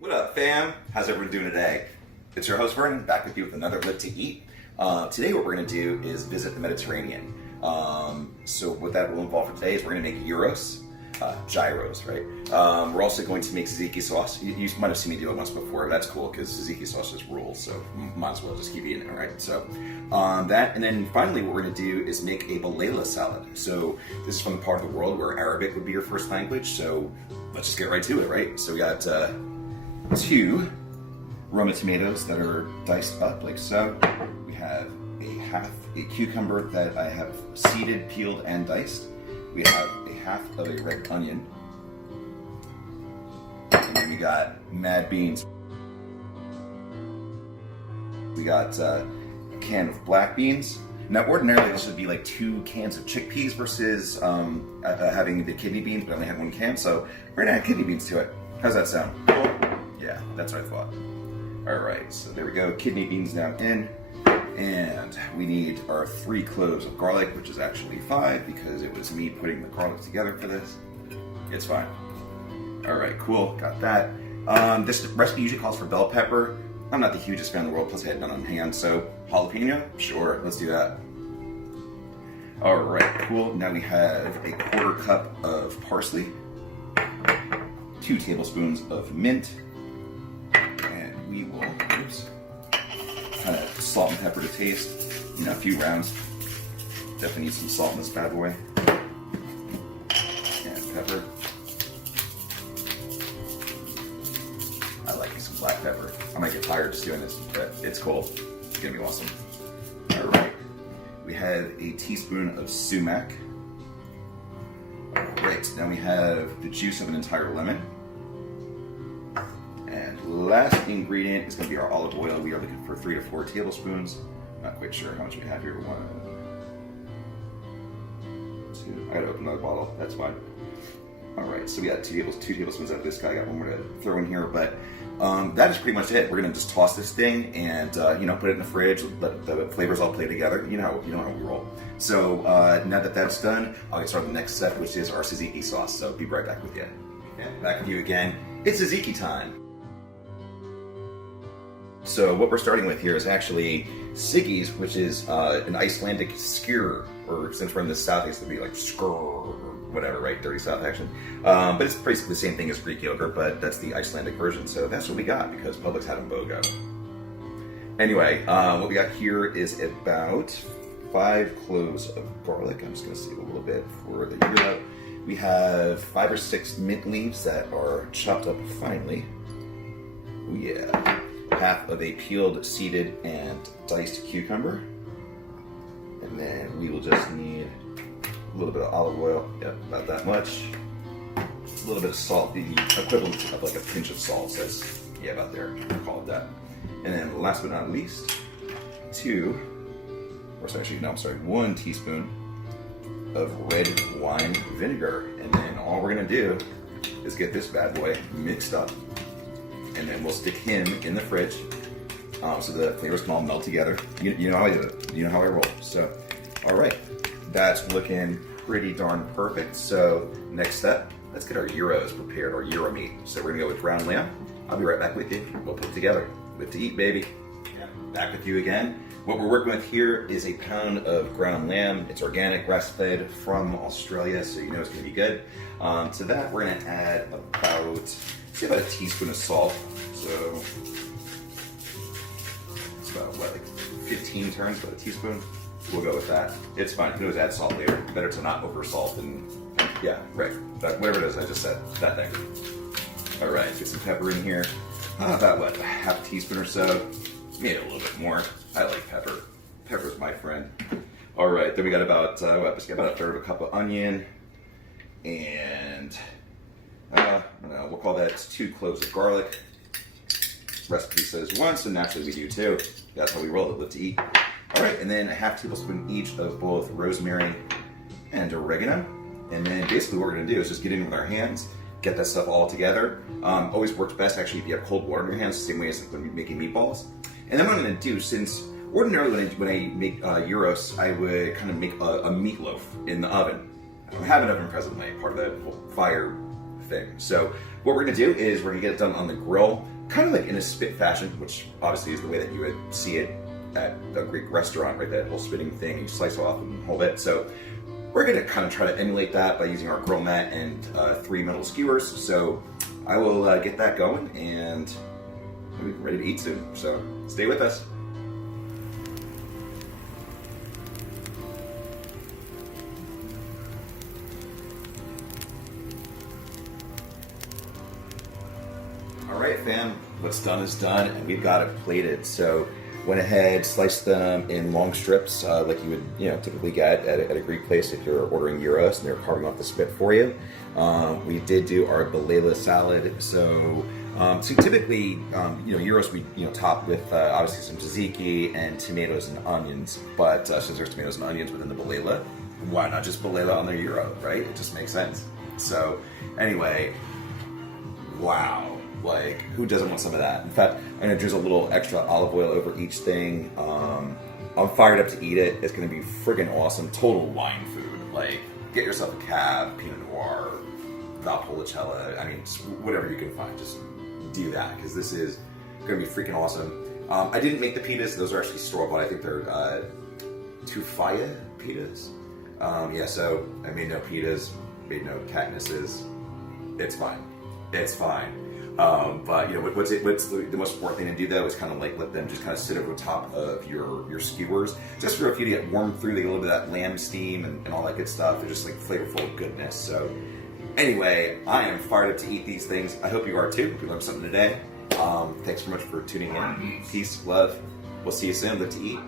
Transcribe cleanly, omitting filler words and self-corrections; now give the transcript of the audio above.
What up, fam? How's everyone doing today? It's your host, Vernon, back with you with another Live to Eat. Today what we're going to do is visit the Mediterranean. So what that will involve for today is we're going to make gyros, gyros, right? We're also going to make tzatziki sauce. You might have seen me do it once before. That's cool because tzatziki sauce just rules, so might as well just keep eating it, right? So that, and then finally what we're going to do is make a Balela salad. So this is from the part of the world where Arabic would be your first language, so let's just get right to it, right? So we got 2 Roma tomatoes that are diced up like so. We have a cucumber that I have seeded, peeled, and diced. We have a half of a red onion. And then we got mad beans. We got a can of black beans. Now ordinarily this would be like 2 cans of chickpeas versus having the kidney beans, but I only had 1 can, so we're gonna add kidney beans to it. How's that sound? Cool? Yeah, that's what I thought. Alright, so there we go, kidney beans now in. And we need our 3 cloves of garlic, which is actually 5 because it was me putting the garlic together for this. It's fine. Alright, cool, got that. This recipe usually calls for bell pepper. I'm not the hugest fan in the world, plus I had none on hand, so jalapeno? Sure, let's do that. Alright, cool. Now we have a 1/4 cup of parsley, 2 tablespoons of mint, and we will, kind of salt and pepper to taste. You know, a few rounds. Definitely need some salt in this bad boy. And pepper. I like me some black pepper. I might get tired just doing this, but it's cool. It's gonna be awesome. Alright. We have a teaspoon of sumac. Alright, now we have the juice of an entire lemon. And last ingredient is going to be our olive oil. We are looking for 3 to 4 tablespoons. Not quite sure how much we have here. 1, 2. I gotta open another bottle. That's fine. Alright, so we got 2 tablespoons of this guy. I got 1 more to throw in here, but that is pretty much it. We're going to just toss this thing and you know, put it in the fridge, let the flavors all play together. You know how we roll. So now that that's done, I'll get started on the next step, which is our tzatziki sauce. So be right back with you. Okay, back with you again. It's tzatziki time. So what we're starting with here is actually tzatziki, which is an Icelandic skyr, or since we're in the south, it's going to be like skyr or whatever, right? Dirty South action. But it's basically the same thing as Greek yogurt, but that's the Icelandic version. So that's what we got because Publix had a BOGO. Anyway, what we got here is about 5 cloves of garlic. I'm just going to save a little bit for the gyro. We have 5 or 6 mint leaves that are chopped up finely. Oh yeah. Half of a peeled, seeded, and diced cucumber. And then we will just need a little bit of olive oil. Yep, about that much. A little bit of salt, the equivalent of like a pinch of salt. So that's, yeah, about there. I'll call it that. And then last but not least, 1 teaspoon of red wine vinegar. And then all we're gonna do is get this bad boy mixed up. And then we'll stick him in the fridge so the flavors can all melt together. You know how I do it. You know how I roll. So, all right, that's looking pretty darn perfect. So next step, let's get our gyros prepared, our gyro meat. So we're gonna go with ground lamb. I'll be right back with you. We'll put it together. Live to eat, baby. Yeah, back with you again. What we're working with here is a pound of ground lamb. It's organic, grass-fed from Australia, so you know it's gonna be good. To that, we're gonna add about a teaspoon of salt. So it's about what, like 15 turns, about a teaspoon. We'll go with that. It's fine. You can always add salt later. Better to not over salt and yeah, right. But whatever it is, I just said that thing. All right, let's get some pepper in here. About what, half a teaspoon or so. Maybe a little bit more. I like pepper. Pepper's my friend. All right, then we got about just about 1/3 of a cup of onion, and I don't know, we'll call that 2 cloves of garlic. Recipe says 1, so naturally we do 2. That's how we roll it, Live to Eat. All right, and then a half tablespoon each of both rosemary and oregano. And then basically what we're gonna do is just get in with our hands, get that stuff all together. Always works best actually if you have cold water in your hands, the same way as when you're making meatballs. And then what I'm gonna do, since ordinarily when I make gyros, I would kind of make a meatloaf in the oven. I don't have an oven presently, part of the whole fire thing. So what we're gonna do is we're gonna get it done on the grill, kind of like in a spit fashion, which obviously is the way that you would see it at a Greek restaurant, right? That whole spitting thing, you slice it off and hold it. So we're gonna kind of try to emulate that by using our grill mat and 3 metal skewers. So I will get that going and we'll be ready to eat soon. So stay with us. All right, fam, what's done is done, and we've got it plated. So went ahead, sliced them in long strips, like you would, typically get at a Greek place if you're ordering gyros and they're carving off the spit for you. We did do our Balela salad. So typically, gyros we top with obviously some tzatziki and tomatoes and onions. But since there's tomatoes and onions within the Balela, why not just Balela on their gyro, right? It just makes sense. So anyway, wow. Like, who doesn't want some of that? In fact, I'm gonna drizzle a little extra olive oil over each thing. I'm fired up to eat it. It's gonna be freaking awesome. Total wine food. Like, get yourself a Cab, Pinot Noir, Valpolicella. I mean, just whatever you can find. Just do that, because this is gonna be freaking awesome. I didn't make the pitas. Those are actually store-bought. I think they're Tufaya pitas. Yeah, so I made no pitas, made no cactuses. It's fine. It's fine. But what's the most important thing to do though is kind of like let them just kind of sit over the top of your skewers, just for a few to get warmed through. They get a little bit of that lamb steam and all that good stuff. They're just like flavorful goodness. So anyway, I am fired up to eat these things. I hope you are too. Hope you learned something today. Thanks so much for tuning in. Peace, love. We'll see you soon. Live to eat.